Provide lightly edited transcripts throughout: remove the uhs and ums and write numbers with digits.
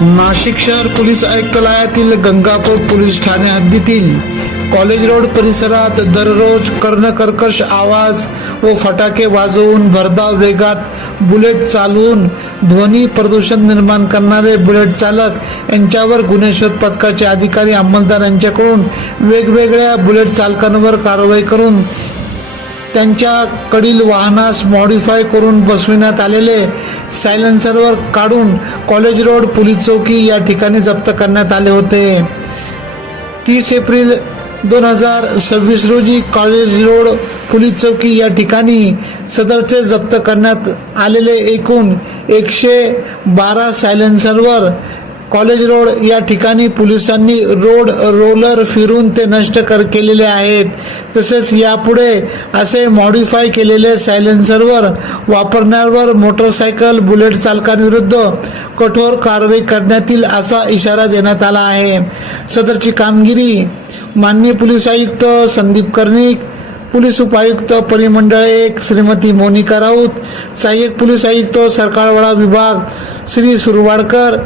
नाशिक शहर police आयुक्तालयातील Gangapur police Thane हद्दीतील college road परिसरात दररोज कर्णकर्कश आवाज व फटाके वाजवून भरधाव वेगात बुलेट चालवून ध्वनी प्रदूषण निर्माण करणारे बुलेट चालक यांच्यावर गुन्हे शोध पथकाचे अधिकारी अंमलदार यांच्याकडून वेगवेगळ्या बुलेट चालकांवर कारवाई करून त्यांच्याकडील वाहनास मॉडिफाय करून बसविण्यात आलेले सायलेन्सरवर काढून कॉलेज रोड पोलीस चौकी या ठिकाणी जप्त करण्यात आले होते। 30 एप्रिल 2026 रोजी कॉलेज रोड पोलीस चौकी या ठिकाणी सदरचे जप्त करण्यात आलेले एकूण 112 सायलेन्सरवर कॉलेज रोड या ठिकाणी पोलिसांनी रोड रोलर फिरून ते नष्ट केलेले आहेत। तसेच यापुढे असे मॉडिफाय केलेले सायलेन्सरवर वापरण्यावर मोटरसायकल बुलेट चालकांविरुद्ध कठोर कारवाई करण्यात येईल असा इशारा देण्यात आला आहे। सदरची कामगिरी माननीय पोलीस आयुक्त संदीप कर्णिक, पोलीस उपायुक्त परिमंडळ 1 श्रीमती मोनिका राऊत, सहाय्यक पोलीस आयुक्त सरकारवाडा विभाग श्री सुरवाडकर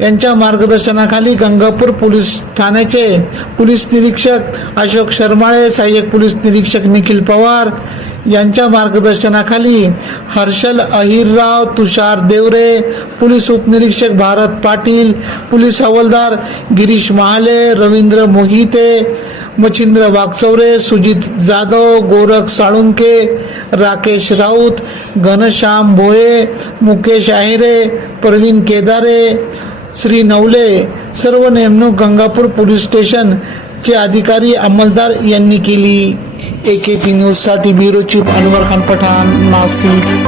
यांच्या मार्गदर्शनाखाली गंगापूर पोलीस ठाण्याचे पोलीस निरीक्षक अशोक शर्माळे, सहाय्यक पोलीस निरीक्षक निखिल पवार यांच्या मार्गदर्शनाखाली हर्षल अहिरराव, तुषार देवरे, पोलीस उपनिरीक्षक भारत पाटील, पोलीस हवालदार गिरीश महाले, रवींद्र मोहिते, मच्छिंद्र वागचौरे, सुजित जाधव, गोरख साळुंके, राकेश राऊत, घनश्याम भोये, मुकेश आहिरे, प्रवीण केदारे, श्री नवले सर्व नेमणूक गंगापूर पोलीस स्टेशन चे अधिकारी अंमलदार यांनी केली। AKP न्यूज साठी ब्युरो चीफ अनवर खान पठाण, नाशिक।